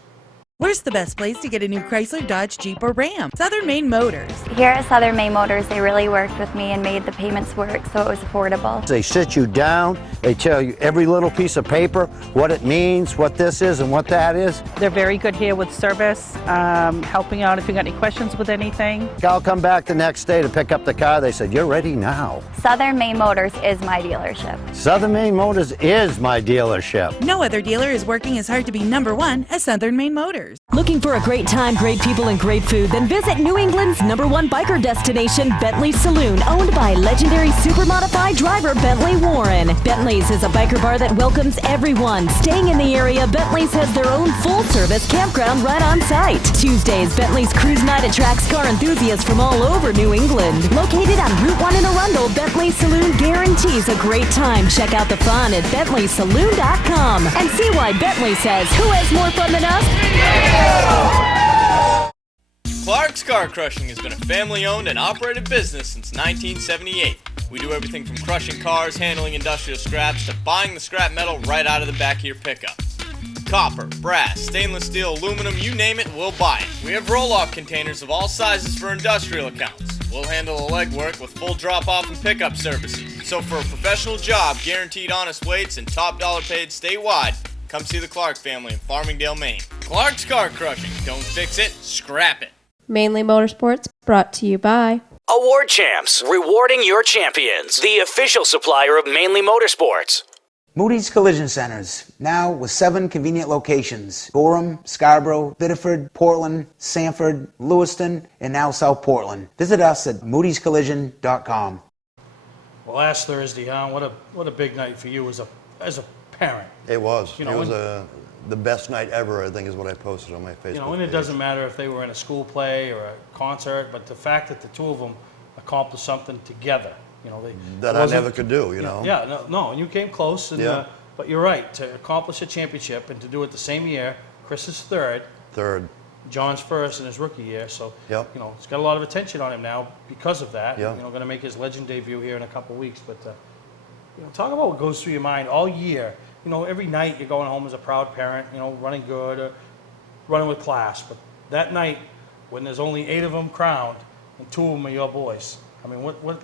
Where's the best place to get a new Chrysler, Dodge, Jeep, or Ram? Southern Maine Motors. Here at Southern Maine Motors, they really worked with me and made the payments work so it was affordable. They sit you down, they tell you every little piece of paper, what it means, what this is and what that is. They're very good here with service, helping out if you got any questions with anything. I'll come back the next day to pick up the car. They said, you're ready now. Southern Maine Motors is my dealership. Southern Maine Motors is my dealership. No other dealer is working as hard to be #1 as Southern Maine Motors. Looking for a great time, great people, and great food? Then visit New England's #1 biker destination, Bentley Saloon, owned by legendary super modified driver Bentley Warren. Bentley's is a biker bar that welcomes everyone. Staying in the area, Bentley's has their own full-service campground right on site. Tuesdays, Bentley's Cruise Night attracts car enthusiasts from all over New England. Located on Route 1 in Arundel, Bentley Saloon guarantees a great time. Check out the fun at BentleySaloon.com and see why Bentley says, who has more fun than us? Clark's Car Crushing has been a family-owned and operated business since 1978. We do everything from crushing cars, handling industrial scraps, to buying the scrap metal right out of the back of your pickup. Copper, brass, stainless steel, aluminum, you name it, we'll buy it. We have roll-off containers of all sizes for industrial accounts. We'll handle the legwork with full drop-off and pickup services. So for a professional job, guaranteed honest weights, and top dollar paid statewide, come see the Clark family in Farmingdale, Maine. Clark's Car Crushing. Don't fix it, scrap it. Mainly Motorsports, brought to you by Award Champs, rewarding your champions. The official supplier of Mainly Motorsports. Moody's Collision Centers, now with 7 convenient locations: Gorham, Scarborough, Biddeford, Portland, Sanford, Lewiston, and now South Portland. Visit us at moodyscollision.com. Well, last Thursday, huh? What a big night for you as a parent. It was. You know, it was the best night ever, I think, is what I posted on my Facebook You know, and it page. doesn't matter if they were in a school play or a concert, but the fact that the two of them accomplished something together, you know, That I never could do, you know. Yeah, no, and you came close, and Yeah. but you're right, to accomplish a championship and to do it the same year. Chris is third, John's first in his rookie year, so Yep. you know, it's got a lot of attention on him now because of that. Yeah. You know, going to make his legend debut here in a couple weeks, but you know, talk about what goes through your mind all year. You know, every night you're going home as a proud parent, you know, running good, or running with class. But that night, when there's only 8 of them crowned, and 2 of them are your boys, I mean, what?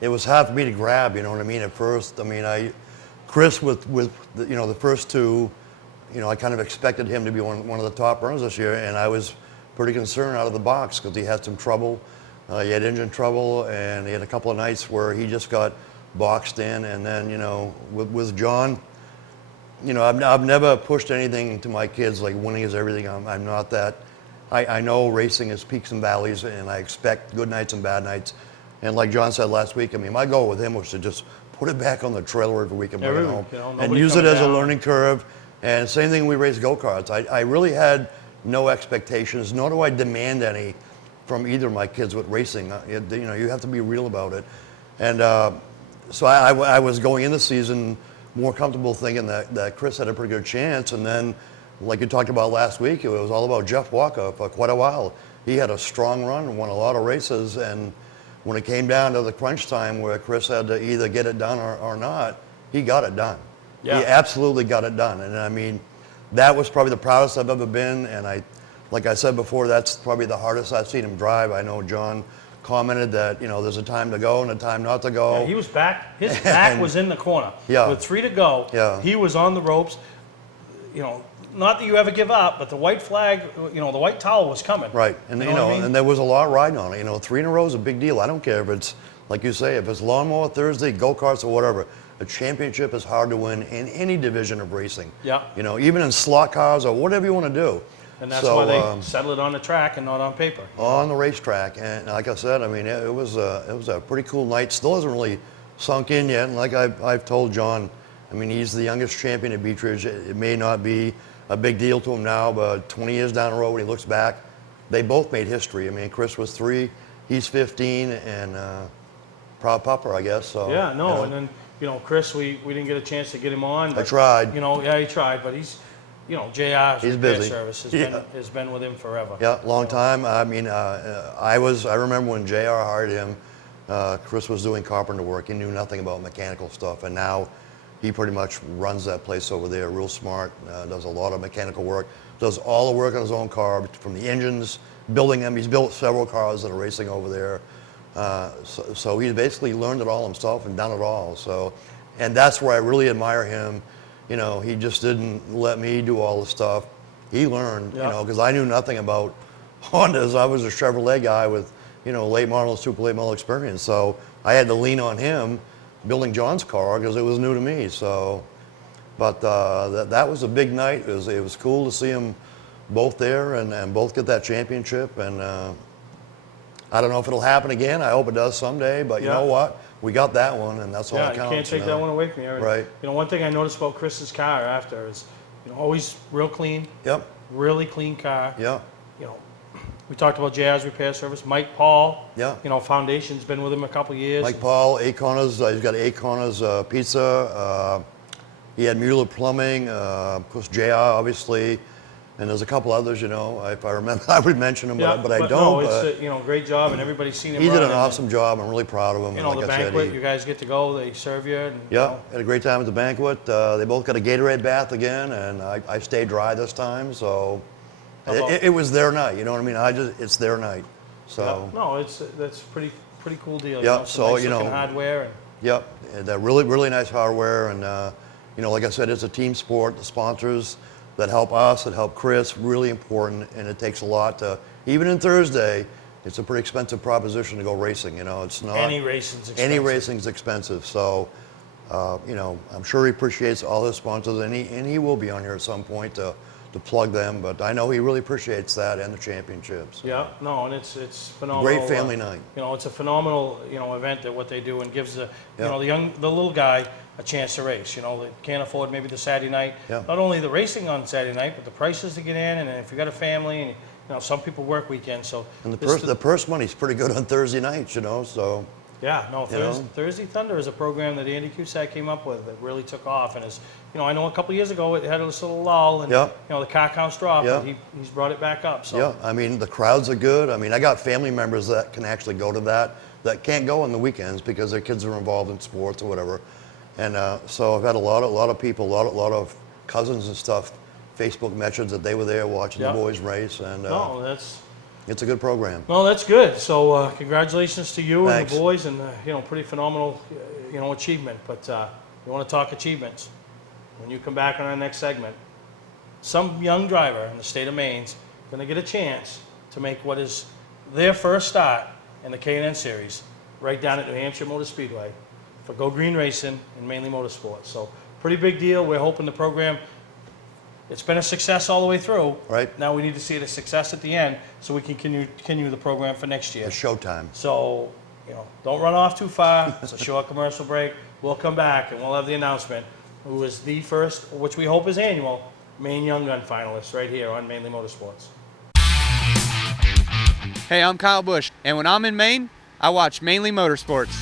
It was hard for me to grab, you know what I mean, at first. I mean, Chris with the, you know, the first 2, you know, I kind of expected him to be one of the top runners this year, and I was pretty concerned out of the box because he had some trouble. He had engine trouble, and he had a couple of nights where he just got boxed in. And then, you know, with John, I've never pushed anything to my kids like winning is everything. I'm not that. I know racing is peaks and valleys, and I expect good nights and bad nights. And like John said last week, I mean, my goal with him was to just put it back on the trailer every week and bring it home, and use it as a learning curve. And same thing, we race go-karts. I really had no expectations, nor do I demand any from either of my kids with racing. You have to be real about it. And so I was going into the season more comfortable thinking that Chris had a pretty good chance. And then, like you talked about last week, it was all about Jeff Walker for quite a while. He had a strong run and won a lot of races. And when it came down to the crunch time where Chris had to either get it done or not, he got it done. Yeah. He absolutely got it done. And I mean, that was probably the proudest I've ever been. And like I said before, that's probably the hardest I've seen him drive. I know John commented that, there's a time to go and a time not to go. Yeah, he was back. His back was in the corner. Yeah. With 3 to go, he was on the ropes. Not that you ever give up, but the white flag, the white towel was coming. Right, and and there was a lot riding on it. 3 in a row is a big deal. I don't care if it's, like you say, if it's lawnmower Thursday, go-karts or whatever. A championship is hard to win in any division of racing. Yeah. even in slot cars or whatever you want to do. And that's why they settle it on the track and not on paper. On the racetrack, and like I said, I mean, it was a pretty cool night. Still hasn't really sunk in yet. And like I've told John, I mean, he's the youngest champion at Beech Ridge. It may not be a big deal to him now, but 20 years down the road when he looks back, they both made history. I mean, Chris was 3, he's 15, and proud pupper, I guess. So yeah, no, and then Chris, we didn't get a chance to get him on. But, I tried. He tried, but he's. JR's he's repair busy. service has been with him forever. Yeah, long time. I mean, I remember when JR hired him, Chris was doing carpenter work. He knew nothing about mechanical stuff, and now he pretty much runs that place over there. Real smart, does a lot of mechanical work, does all the work on his own car, from the engines, building them. He's built several cars that are racing over there. So he's basically learned it all himself and done it all. So, and that's where I really admire him. He just didn't let me do all the stuff. He learned, because I knew nothing about Hondas. I was a Chevrolet guy with, late model, super late model experience. So I had to lean on him building John's car because it was new to me. So, but that was a big night. It was cool to see them both there and both get that championship. And I don't know if it'll happen again. I hope it does someday. But you know what? We got that one, and that's all that counts. You can't take that one away from me. Right. One thing I noticed about Chris's car after is, always real clean. Yep. Really clean car. Yeah. We talked about JR's repair service. Mike Paul. Yeah. Foundation's been with him a couple of years. Mike Paul, Acorners. He's got Acorners Pizza. He had Mueller Plumbing. Of course, JR, obviously. And there's a couple others, if I remember, I would mention them, but I don't. No, it's great job, and everybody's seen him. He did an awesome job. I'm really proud of him. The banquet, you guys get to go. They serve you. And, had a great time at the banquet. They both got a Gatorade bath again, and I stayed dry this time, so it was their night. You know what I mean? It's their night. So no, that's pretty cool deal. Yeah. So nice looking hardware. And, yep. That really nice hardware, and like I said, it's a team sport. The sponsors that help us, that help Chris, really important, and it takes a lot to, even in Thursday, it's a pretty expensive proposition to go racing, it's not. Any racing's expensive. Any racing's expensive, so, I'm sure he appreciates all his sponsors, and he will be on here at some point to plug them, but I know he really appreciates that and the championships. Yeah, no, and it's phenomenal. Great family night. It's a phenomenal, event that what they do, and gives the little guy a chance to race. They can't afford maybe the Saturday night. Yeah. Not only the racing on Saturday night, but the prices to get in, and if you got a family, and some people work weekends, so. And the purse money's pretty good on Thursday nights, so. Yeah, no, Thursday Thunder is a program that Andy Cusack came up with that really took off, and is, I know a couple of years ago it had a little lull, and the car counts dropped, but he's brought it back up. So. Yeah, I mean the crowds are good. I mean I got family members that can actually go to that can't go on the weekends because their kids are involved in sports or whatever, and so I've had a lot of people, a lot of cousins and stuff, Facebook mentions that they were there watching the boys race, and it's a good program. Well, that's good. So congratulations to you Thanks. And the boys, and pretty phenomenal, achievement. But you want to talk achievements? When you come back on our next segment, some young driver in the state of Maine's going to get a chance to make what is their first start in the K&N Series, right down at New Hampshire Motor Speedway, for Go Green Racing and Mainely Motorsports. So pretty big deal. We're hoping the program, it's been a success all the way through. Right. Now we need to see it a success at the end so we can continue the program for next year. It's showtime. So, don't run off too far. It's a short commercial break. We'll come back and we'll have the announcement who is the first, which we hope is annual, Maine Young Gun finalist right here on Mainly Motorsports. Hey, I'm Kyle Busch, and when I'm in Maine, I watch Mainly Motorsports.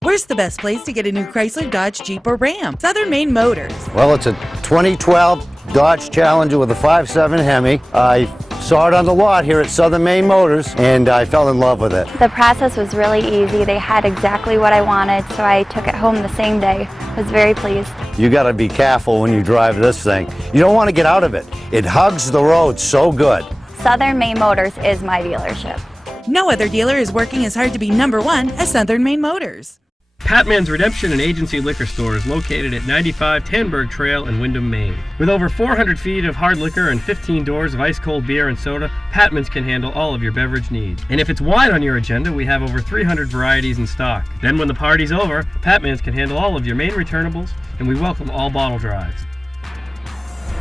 Where's the best place to get a new Chrysler, Dodge, Jeep, or Ram? Southern Maine Motors. Well, it's a 2012 Dodge Challenger with a 5.7 Hemi. I saw it on the lot here at Southern Maine Motors, and I fell in love with it. The process was really easy. They had exactly what I wanted, so I took it home the same day. I was very pleased. You got to be careful when you drive this thing. You don't want to get out of it. It hugs the road so good. Southern Maine Motors is my dealership. No other dealer is working as hard to be #1 as Southern Maine Motors. Patman's Redemption and Agency Liquor Store is located at 95 Tanberg Trail in Windham, Maine. With over 400 feet of hard liquor and 15 doors of ice-cold beer and soda, Patman's can handle all of your beverage needs. And if it's wine on your agenda, we have over 300 varieties in stock. Then when the party's over, Patman's can handle all of your Maine returnables, and we welcome all bottle drives.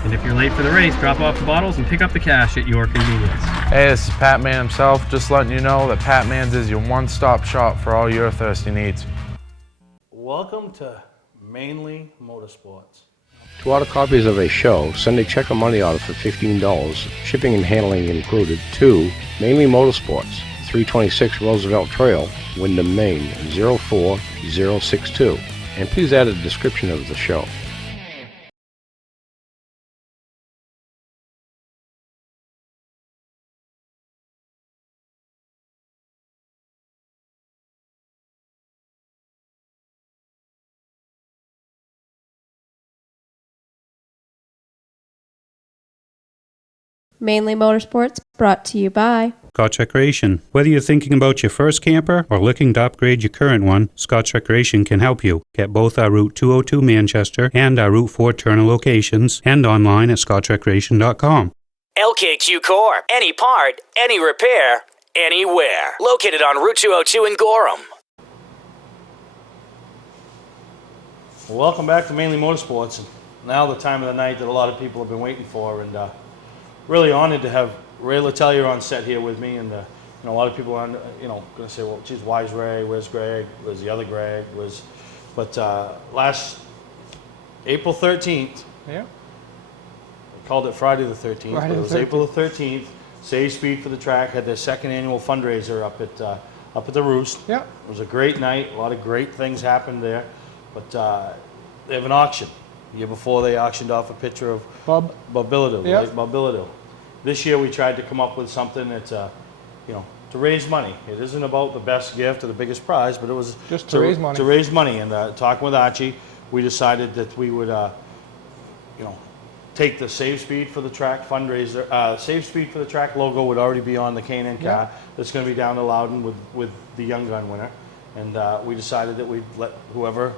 And if you're late for the race, drop off the bottles and pick up the cash at your convenience. Hey, this is Pat Man himself, just letting you know that Pat Man's is your one-stop shop for all your thirsty needs. Welcome to Mainly Motorsports. To order copies of a show, send a check or money order for $15, shipping and handling included, to Mainly Motorsports, 326 Roosevelt Trail, Windham, Maine, 04062. And please add a description of the show. Mainly Motorsports, brought to you by Scotch Recreation. Whether you're thinking about your first camper or looking to upgrade your current one, Scotch Recreation can help you. Get both our Route 202 Manchester and our Route 4 Turner locations and online at scotchrecreation.com. LKQ Core. Any part, any repair, anywhere. Located on Route 202 in Gorham. Well, welcome back to Mainly Motorsports. Now the time of the night that a lot of people have been waiting for, and really honored to have Ray Letelier on set here with me. And a lot of people are, going to say, well, geez, why is Ray? Where's Greg? Where's the other Greg? But last April 13th, yeah, I called it Friday the 13th, but it was April the 13th. Save Speed for the Track had their second annual fundraiser up at the Roost. Yeah, it was a great night. A lot of great things happened there. But they have an auction. The year before, they auctioned off a picture of Bob Bilodeau, yeah. right? Bob Bilodeau. This year, we tried to come up with something that's, to raise money. It isn't about the best gift or the biggest prize, but it was just to raise money. To raise money. And talking with Archie, we decided that we would, take the Save Speed for the Track fundraiser. Save Speed for the Track logo would already be on the K&N car. Yeah. That's going to be down to Loudon with the Young Gun winner. And we decided that we'd let whoever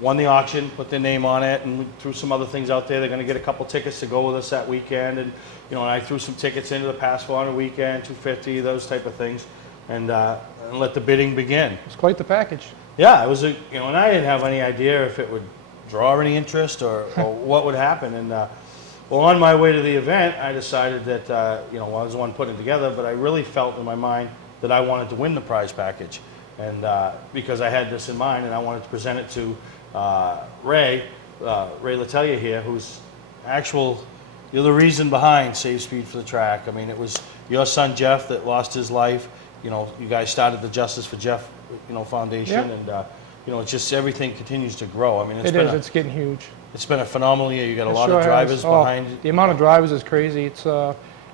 won the auction put their name on it, and we threw some other things out there. They're going to get a couple tickets to go with us that weekend, and and I threw some tickets into the Passport on a weekend, $250, those type of things, and let the bidding begin. It's quite the package. Yeah, it was and I didn't have any idea if it would draw any interest or what would happen. And well, on my way to the event, I decided that I was the one putting it together, but I really felt in my mind that I wanted to win the prize package, and because I had this in mind, and I wanted to present it to Ray Letelier here, who's you're the reason behind Save Speed for the Track. I mean, it was your son Jeff that lost his life. You guys started the Justice for Jeff, Foundation, yeah. And it's just everything continues to grow. I mean, It's getting huge. It's been a phenomenal year. You got a lot of drivers behind. The amount of drivers is crazy. It's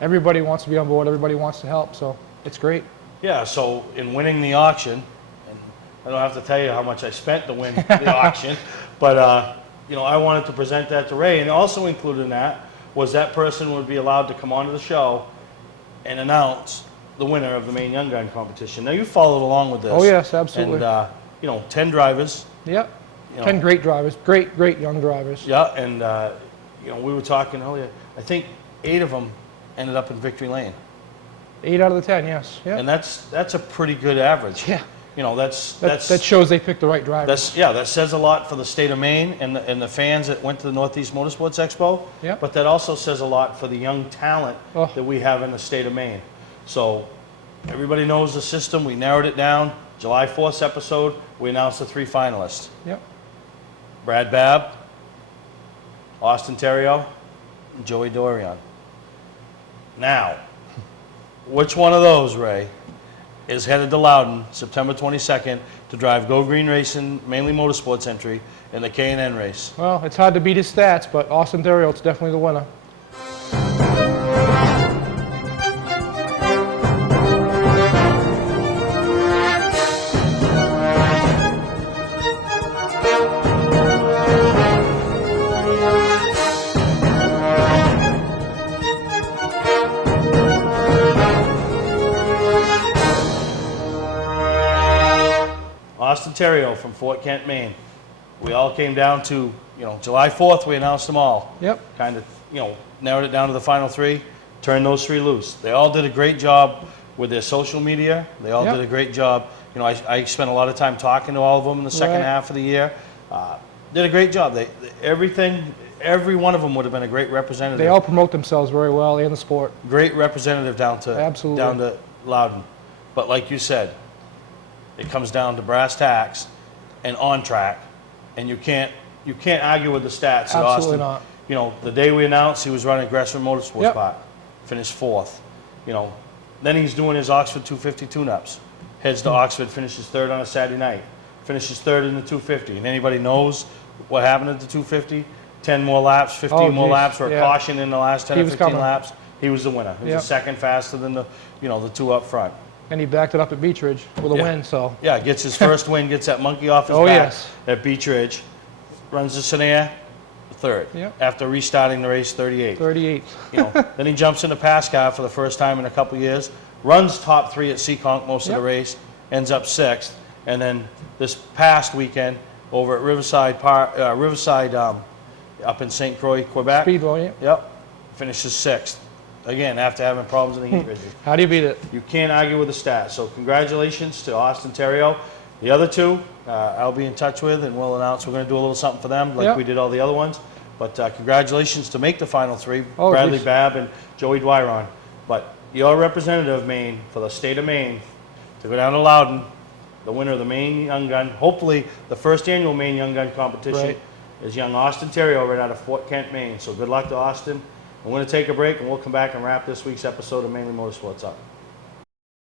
everybody wants to be on board. Everybody wants to help. So it's great. Yeah. So in winning the auction, and I don't have to tell you how much I spent to win the auction, but I wanted to present that to Ray, and also included in that was that person would be allowed to come onto the show and announce the winner of the Maine Young Gun competition. Now, you followed along with this. Oh, yes, absolutely. And, 10 drivers. Yep. 10 great drivers, great young drivers. Yeah, and, we were talking earlier. I think 8 of them ended up in victory lane. 8 out of the 10, yes. Yep. And that's a pretty good average. Yeah. you know, That shows they picked the right driver. that says a lot for the state of Maine and the fans that went to the Northeast Motorsports Expo. Yeah. But that also says a lot for the young talent that we have in the state of Maine. So everybody knows the system. We narrowed it down. July 4th episode, we announced the 3 finalists. Yep. Brad Babb, Austin Terrio, and Joey Dorian. Now, which one of those, Ray, is headed to Loudon September 22nd to drive Go Green Racing Mainly Motorsports entry in the K&N race? Well, it's hard to beat his stats, but Austin Theriault's definitely the winner. Austin Terrio from Fort Kent, Maine. We all came down to, July 4th, we announced them all. Yep. Kind of, narrowed it down to the final 3, turned those 3 loose. They all did a great job with their social media. They all did a great job. I spent a lot of time talking to all of them in the second half of the year. Did a great job. Every one of them would have been a great representative. They all promote themselves very well in the sport. Great representative down to Loudon. But like you said, it comes down to brass tacks and on track, and you can't argue with the stats. Absolutely Austin, not. The day we announced he was running Gresham Motorsports Park, finished 4th. Then he's doing his Oxford 250 tune-ups. Heads to Oxford, finishes 3rd on a Saturday night, finishes 3rd in the 250. And anybody knows what happened at the 250? 10 more laps, 15 more laps, or a caution in the last 10 or 15 laps. He was the winner. He was the second faster than the 2 up front. And he backed it up at Beech Ridge with a win, so. Yeah, gets his first win, gets that monkey off his back at Beech Ridge, runs the Scenair, 3rd. After restarting the race, 38th. 38th. Then he jumps into Pascal for the first time in a couple years, runs top 3 at Seekonk most of the race, ends up 6th, and then this past weekend over at Riverside up in St. Croix, Quebec. Speedway, finishes 6th. Again, after having problems in the heat ridges. How do you beat it? You can't argue with the stats. So congratulations to Austin Terrio. The other 2, I'll be in touch with, and we'll announce we're going to do a little something for them like we did all the other ones. But congratulations to make the final 3, Bradley Babb and Joey Dwyron. But your representative, Maine, for the state of Maine, to go down to Loudon, the winner of the Maine Young Gun, hopefully the first annual Maine Young Gun competition, is young Austin Terrio right out of Fort Kent, Maine. So good luck to Austin. We're going to take a break, and we'll come back and wrap this week's episode of Mainly Motorsports up.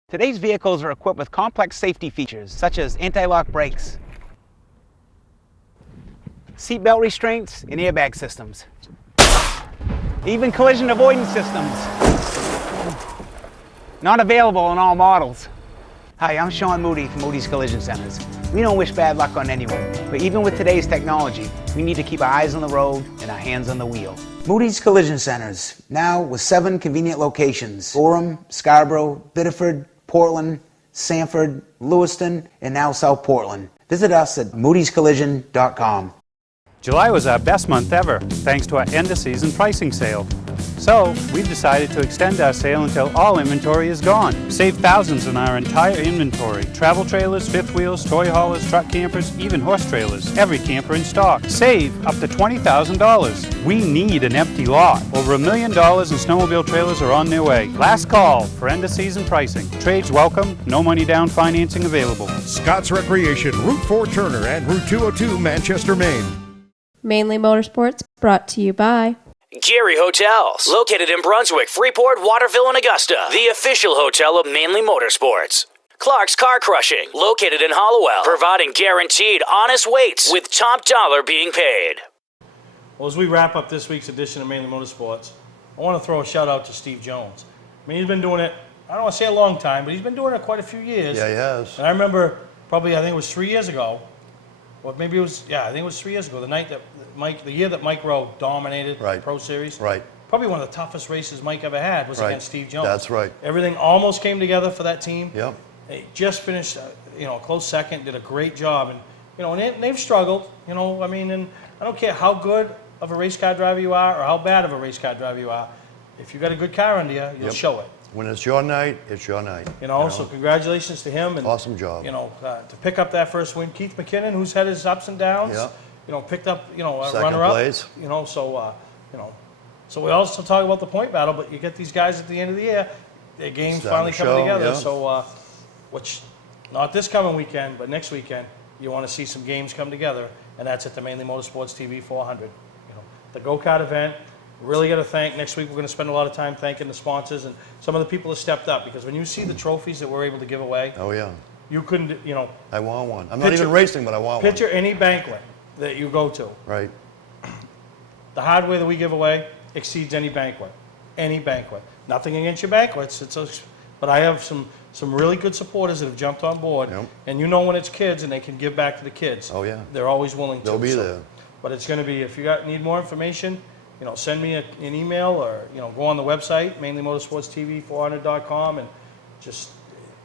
Today's vehicles are equipped with complex safety features such as anti-lock brakes, seatbelt restraints, and airbag systems. Even collision avoidance systems. Not available in all models. Hi, I'm Sean Moody from Moody's Collision Centers. We don't wish bad luck on anyone, but even with today's technology, we need to keep our eyes on the road and our hands on the wheel. Moody's Collision Centers, now with 7 convenient locations: Gorham, Scarborough, Biddeford, Portland, Sanford, Lewiston, and now South Portland. Visit us at moodyscollision.com. July was our best month ever, thanks to our end-of-season pricing sale. So, we've decided to extend our sale until all inventory is gone. Save thousands on our entire inventory. Travel trailers, fifth wheels, toy haulers, truck campers, even horse trailers. Every camper in stock. Save up to $20,000. We need an empty lot. Over $1 million in snowmobile trailers are on their way. Last call for end-of-season pricing. Trades welcome, no money down financing available. Scott's Recreation, Route 4 Turner and Route 202 Manchester, Maine. Mainly Motorsports, brought to you by Gary Hotels, located in Brunswick, Freeport, Waterville, and Augusta. The official hotel of Mainly Motorsports. Clark's Car Crushing, located in Hollowell, providing guaranteed honest weights with top dollar being paid. Well, as we wrap up this week's edition of Mainly Motorsports, I want to throw a shout out to Steve Jones. I mean, he's been doing it, I don't want to say a long time, but he's been doing it quite a few years. Yeah, he has. And I remember probably, I think it was 3 years ago, or maybe it was, I think it was 3 years ago, the year that Mike Rowe dominated the Pro Series. Right. Probably one of the toughest races Mike ever had was against Steve Jones. That's right. Everything almost came together for that team. Yep. They just finished, a close second, did a great job, and and they've struggled. And I don't care how good of a race car driver you are or how bad of a race car driver you are. If you got a good car under you, you'll show it. When it's your night, it's your night. You know, so congratulations to him. And, awesome job. You know, to pick up that first win. Keith McKinnon, who's had his ups and downs, Yeah. you know, picked up, you know, a Second runner-up. place. You know, so, you know. So we also talk about the point battle, but you get these guys at the end of the year, their game's finally coming together. Yeah. So, which, not this coming weekend, but next weekend, you want to see some games come together, and that's at the Mainely Motorsports TV 400. You know, the go-kart event. Really got to thank. Next week we're going to spend a lot of time thanking the sponsors and some of the people that stepped up, because when you see the trophies that we're able to give away, oh yeah, you couldn't, you know. I want one. I'm not even racing, but I want one. Picture any banquet that you go to. Right. The hardware that we give away exceeds any banquet. Any banquet. Nothing against your banquets. But I have some really good supporters that have jumped on board. Yep. And you know when it's kids and they can give back to the kids. Oh yeah. They're always willing to. They'll be there. But it's going to be, if you need more information, you know, send me an email, or, you know, go on the website, mainlymotorsportstv400.com, and just,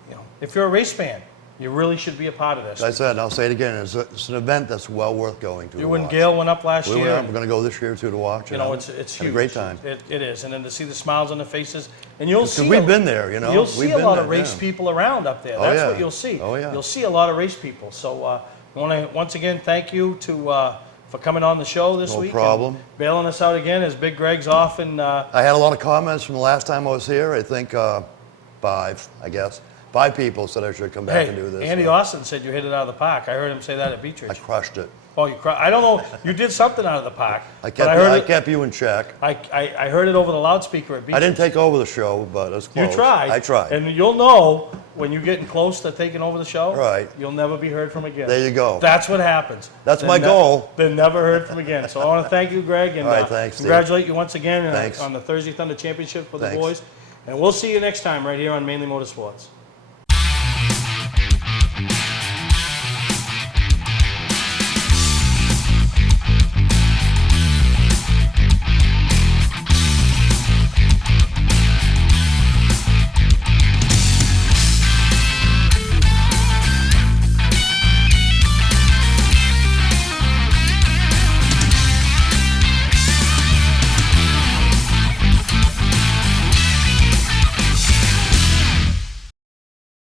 you know, if you're a race fan, you really should be a part of this. As I said, and I'll say it again, it's an event that's well worth going to. You and Gail went up last year. We're going to go this year too to watch. You know, it's Had huge. a great time. It is, and then to see the smiles on their faces, and you'll see. We've been there, you know. You'll see a lot of race people around up there. Oh, That's yeah. what you'll see. Oh yeah. You'll see a lot of race people. So I want to once again thank you for coming on the show this week. No problem. And bailing us out again as Big Greg's off. And I had a lot of comments from the last time I was here. I think 5 people said I should come back and do this. Andy Austin said you hit it out of the park. I heard him say that at Beechridge. I crushed it. Oh, you I don't know. You did something out of the park. I but kept you in check. I heard it over the loudspeaker at Beechridge. I didn't take over the show, but it's close. You tried. I tried. And you'll know when you're getting close to taking over the show. Right. You'll never be heard from again. There you go. That's what happens. That's my goal. They're never heard from again. So I want to thank you, Greg, and all right, thanks, congratulate you once again Thanks. on the Thursday Thunder Championship for the Thanks. boys. And we'll see you next time right here on Mainly Motorsports.